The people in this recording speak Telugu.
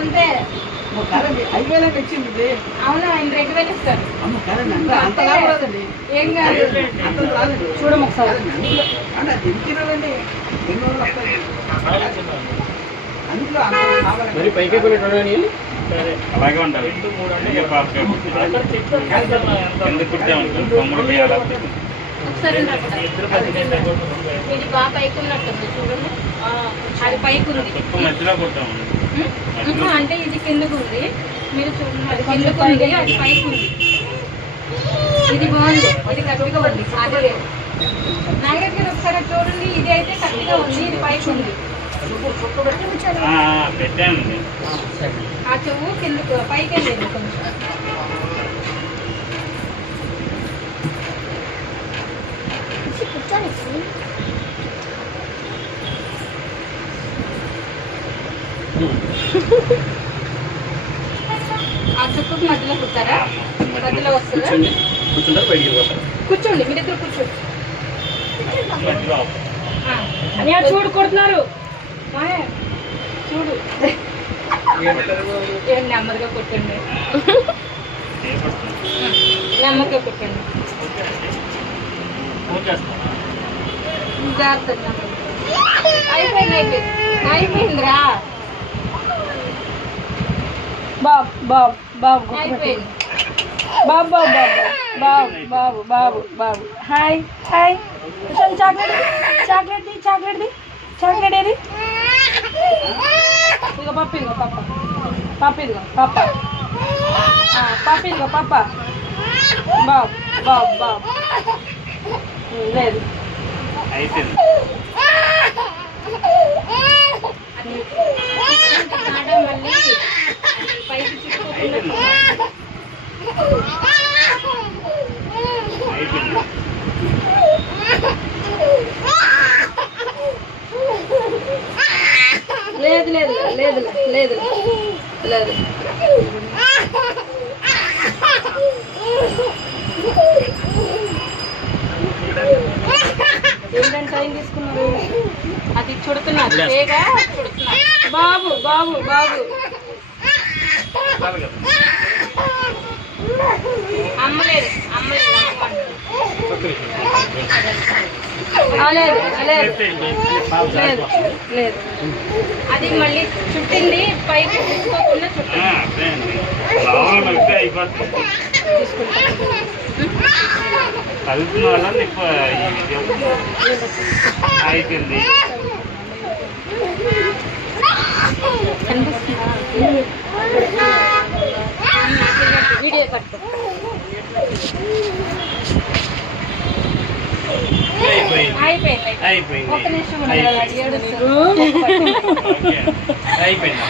అంతే 5,000 వచ్చింది. అవునా, ఆయన 2,000 ఇస్తారు. అంత రాదండి, ఏం కాదు, అంత రాదండి. చూడము ఒకసారి. అంటే అది తిరిగిరండి, ఎన్ని రోజులు వస్తాయి అందులో మరి పైకి అలాగే ఉండాలి. ఎందుకు కుట్టాము ఒకసారి ఇది బాగా పైకి ఉన్నట్టుంది చూడండి. అది పైకి ఉంది, మధ్యలో కుట్టాము. అంటే ఇది కిందకు ఉంది. మీరు చూడండి, అది కిందకు ఉంది, అది పైకి ఉంది. ఇది బాగుంది, ఇది కరెక్ట్గా ఉంది. అదే నాగరాజ్ గారు ఒకసారి చూడండి, ఇది అయితే కరెక్ట్గా ఉంది, ఇది పైకి ఉంది. పెట్టానండి. ఆ చెవు కిందకు పైకి వెళ్ళింది కొంచెం. ఆ చుక్కకు మధ్యలో కుట్టారా? మధ్యలో వస్తుందా? కూర్చుంటారు, బయటికి పోతారు. కూర్చోండి, మీరిద్దరు కూర్చోండి. చూడు కొడుతున్నారు, చూడు. ఏం నెమ్మదిగా కొట్టండి, నెమ్మదిగా కొట్టండి. అయిపోయిందిరా బాబు, బాబు బాబు అయిపోయింది. బాబు బాబు బాబు బాబు బాబు బాబు హాయ్ హాయ్. చాక్లెట్ చాక్లెట్ ది చాక్లెట్ ది చాక్లెట్ ఏది? ఇదిగో పప్పు, ఇదిగో పప్ప, పప్పు ఇదిగో పప్ప, పప్పు ఇదిగో పప్ప. బాబు బాబు బాబు లేదు అయిపోయింది. మళ్ళీ పైకి చుట్టుకోకుండా లేదు లేదు లేదు లేదు లేదు. ఏంటంటే టైం తీసుకున్నారు, అది చుడుతున్నారు, చుడుతున్నారు. బాబు బాబు బాబు అమ్మలేదు అమ్మలేదు లేదు లేదు లేదు లేదు. అది మళ్ళీ చుట్టింది, పైకి తీసుకోకుండా చుట్టింది. కలుపుతున్న వల్ల అయిపోయింది. వీడియో కట్టు. అయిపోయింది అయిపోయింది. ఒక నిమిషం అయిపోయింది.